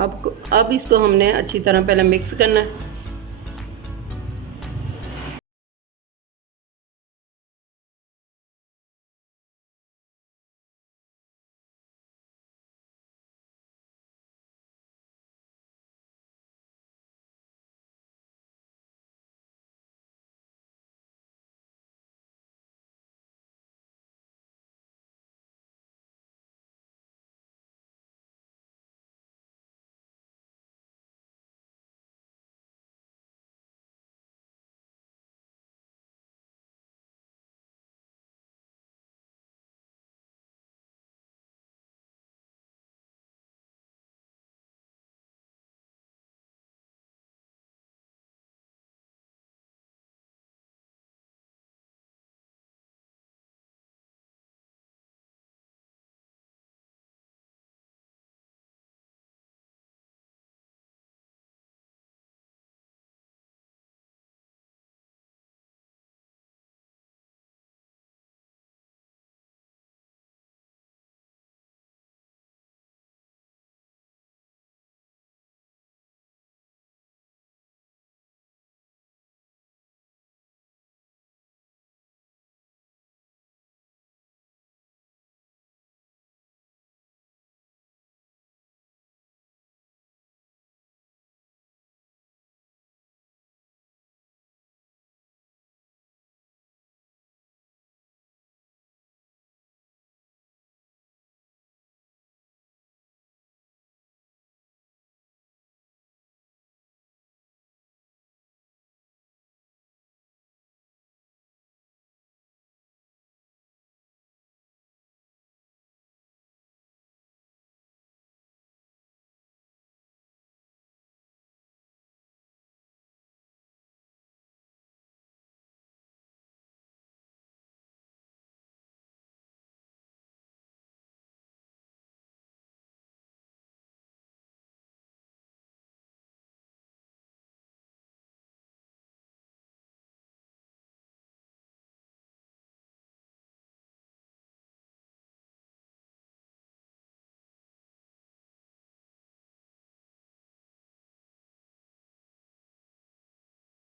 अब इसको हमने अच्छी तरह पहले मिक्स करना है।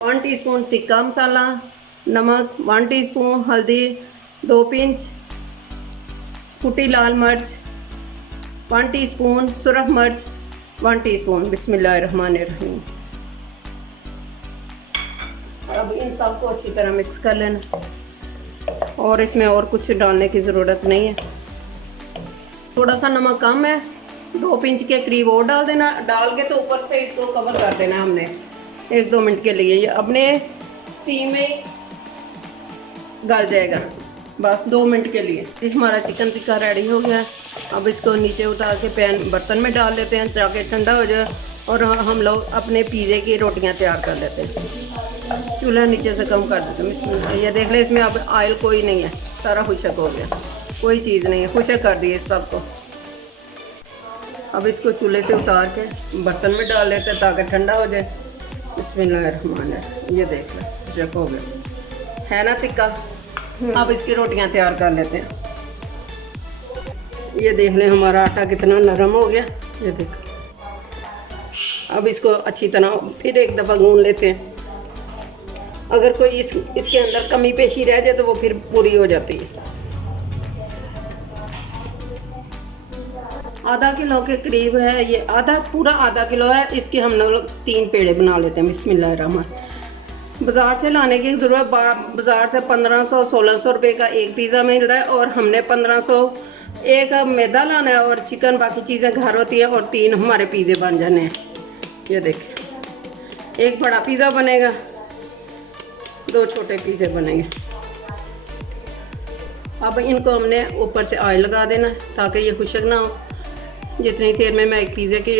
वन टीस्पून टिक्का मसाला, नमक 1 टीस्पून, हल्दी 2 पिंच, कुटी लाल मिर्च 1 टीस्पून, सुरख मिर्च 1 टीस्पून। बिस्मिल्लाहिर्रहमानिर्रहीम। अब इन सबको अच्छी तरह मिक्स कर लेना, और इसमें और कुछ डालने की ज़रूरत नहीं है। थोड़ा सा नमक कम है, 2 पिंच के करीब और डाल देना। डाल के तो ऊपर से इसको कवर कर देना है हमने 1-2 मिनट के लिए। ये अपने स्टीम में गल जाएगा, बस 2 मिनट के लिए। इस हमारा चिकन टिक्का रेडी हो गया। अब इसको नीचे उतार के पैन बर्तन में डाल देते हैं ताकि ठंडा हो जाए, और हम लोग अपने पिज़्ज़े की रोटियां तैयार कर लेते हैं। चूल्हा नीचे से कम कर देते हैं। ये देख लें, इसमें अब ऑयल कोई नहीं है, सारा खुशक हो गया, कोई चीज़ नहीं है, खुशक कर दिए सबको। अब इसको चूल्हे से उतार के बर्तन में डाल लेते हैं ताकि ठंडा हो जाए। बिस्मिल्लाहिर्रहमानिर्रहीम। ये देख लें, खुशक हो गया है ना टिक्का। अब इसकी रोटियां तैयार कर लेते हैं। ये देख लें, हमारा आटा कितना नरम हो गया, ये देख। अब इसको अच्छी तरह फिर एक दफ़ा गूंद लेते हैं। अगर कोई इसके अंदर कमी पेशी रह जाए तो वो फिर पूरी हो जाती है। आधा किलो के करीब है ये, पूरा आधा किलो है। इसके हम लोग 3 पेड़े बना लेते हैं। बिस्मिल्लाहिर्रहमान। बाज़ार से लाने की ज़रूरत, बाज़ार से 1500-1600 रुपये का एक पिज़्ज़ा मिल रहा है, और हमने 1500 एक मैदा लाना है, और चिकन बाकी चीज़ें घर होती हैं, और 3 हमारे पिज़्ज़े बन जाने हैं। ये देखें, एक बड़ा पिज़्ज़ा बनेगा, 2 छोटे पिज़्ज़े बनेंगे। अब इनको हमने ऊपर से ऑयल लगा देना है ताकि ये खुशक ना हो। जितनी देर में मैं एक पिज़्ज़े की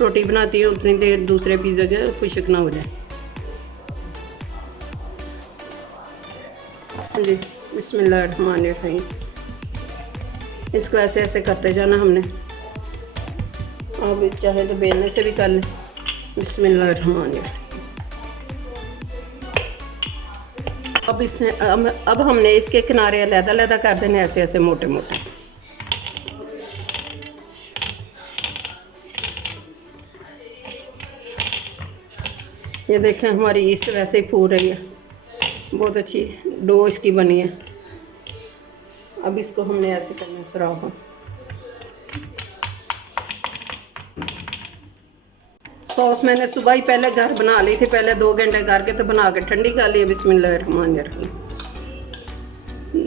रोटी बनाती हूँ उतनी देर दूसरे पिज़्ज़े के खुशक ना हो जाए। जी, बिस्मिल्लाहिर्रहमानिर्रहीम। इसको ऐसे ऐसे करते जाना हमने। आप चाहे तो बेलने से भी कर लें। बिस्मिल्लाहिर्रहमानिर्रहीम। अब हमने इसके किनारे अलग-अलग कर देने, ऐसे ऐसे मोटे मोटे। ये देखें हमारी ईस्ट वैसे ही फूल रही है, बहुत अच्छी डो इसकी बनी है। अब इसको हमने ऐसे करना है सुराख। सॉस मैंने सुबह ही पहले घर बना ली थी, पहले 2 घंटे करके तो बना के ठंडी कर ली। बिस्मिल्लाहिर्रहमानिर्रहीम।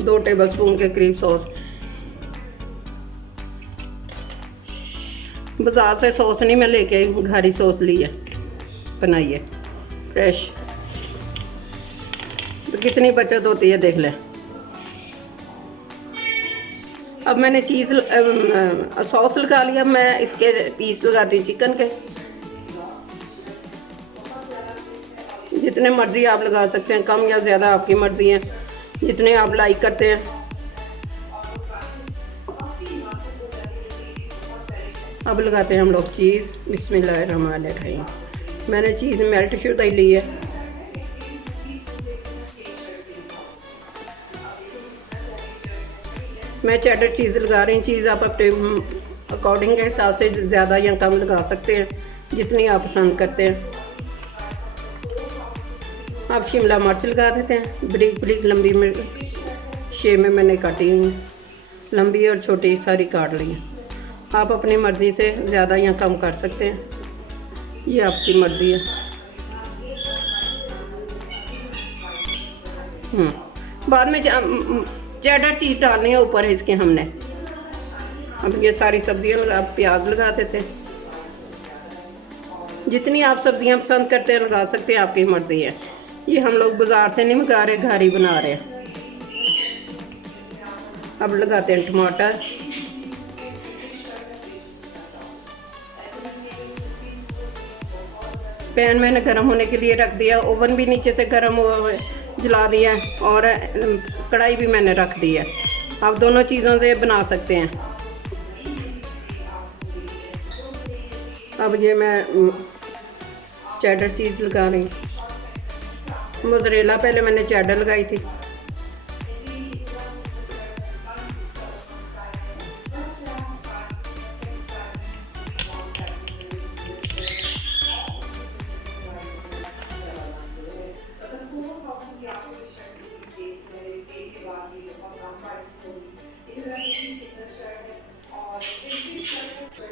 2 टेबलस्पून के करीब सॉस। बाजार से सॉस नहीं मैं लेके आई, घर ही सॉस ली है, बनाई है फ्रेश। तो कितनी बचत होती है देख लें। अब मैंने चीज़ सॉस लगा लिया, मैं इसके पीस लगाती हूँ चिकन के। जितने मर्ज़ी आप लगा सकते हैं, कम या ज़्यादा आपकी मर्ज़ी है, जितने आप लाइक करते हैं। अब लगाते हैं हम लोग चीज़। बिस्मिल्लाहिर्रहमानिर्रहीम। मैंने चीज़ मेल्ट शुदा ही ली है। मैं चेडर चीज़ लगा रही हूँ। चीज़ आप अपने अकॉर्डिंग के हिसाब से ज़्यादा या कम लगा सकते हैं, जितनी आप पसंद करते हैं। आप शिमला मिर्च लगा देते हैं, बारीक बारीक लंबी शेप में मैंने काटी हुई, लंबी और छोटी सारी काट ली है। आप अपनी मर्ज़ी से ज़्यादा या कम कर सकते हैं, ये आपकी मर्ज़ी है। बाद में चेडर चीज़ डालनी है ऊपर इसके हमने। अब ये सारी सब्जियां लगा, प्याज लगा देते हैं। जितनी आप सब्जियां पसंद करते हैं लगा सकते हैं, आपकी मर्ज़ी है। ये हम लोग बाज़ार से नहीं मंगा रहे, घर ही बना रहे हैं। अब लगाते हैं टमाटर। पैन मैंने गर्म होने के लिए रख दिया, ओवन भी नीचे से गर्म जला दिया और कढ़ाई भी मैंने रख दी है। आप दोनों चीज़ों से बना सकते हैं। अब ये मैं चेडर चीज़ लगा रही हूँ। मोज़रेला पहले मैंने चेडर लगाई थी।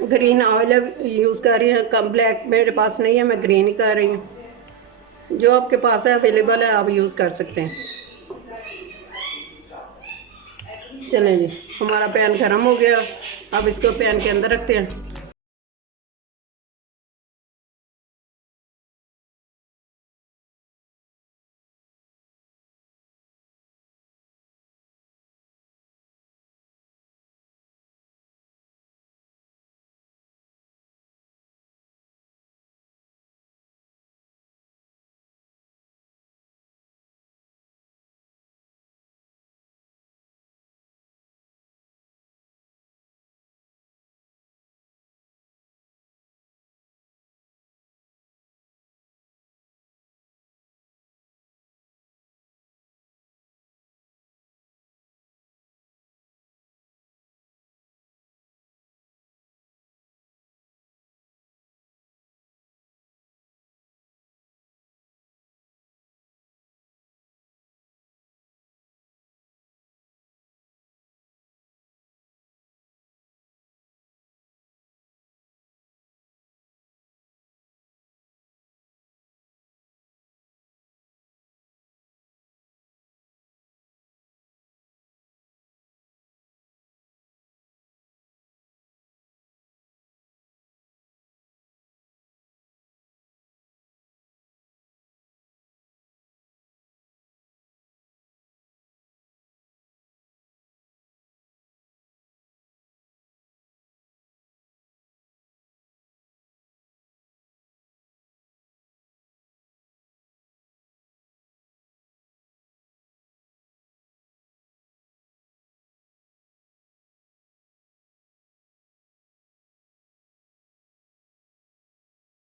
ग्रीन ऑयल यूज़ कर रही हैं, कम ब्लैक मेरे पास नहीं है, मैं ग्रीन ही कर रही हूँ। जो आपके पास है अवेलेबल है आप यूज़ कर सकते हैं। चलें जी, हमारा पैन गर्म हो गया। अब इसको पैन के अंदर रखते हैं।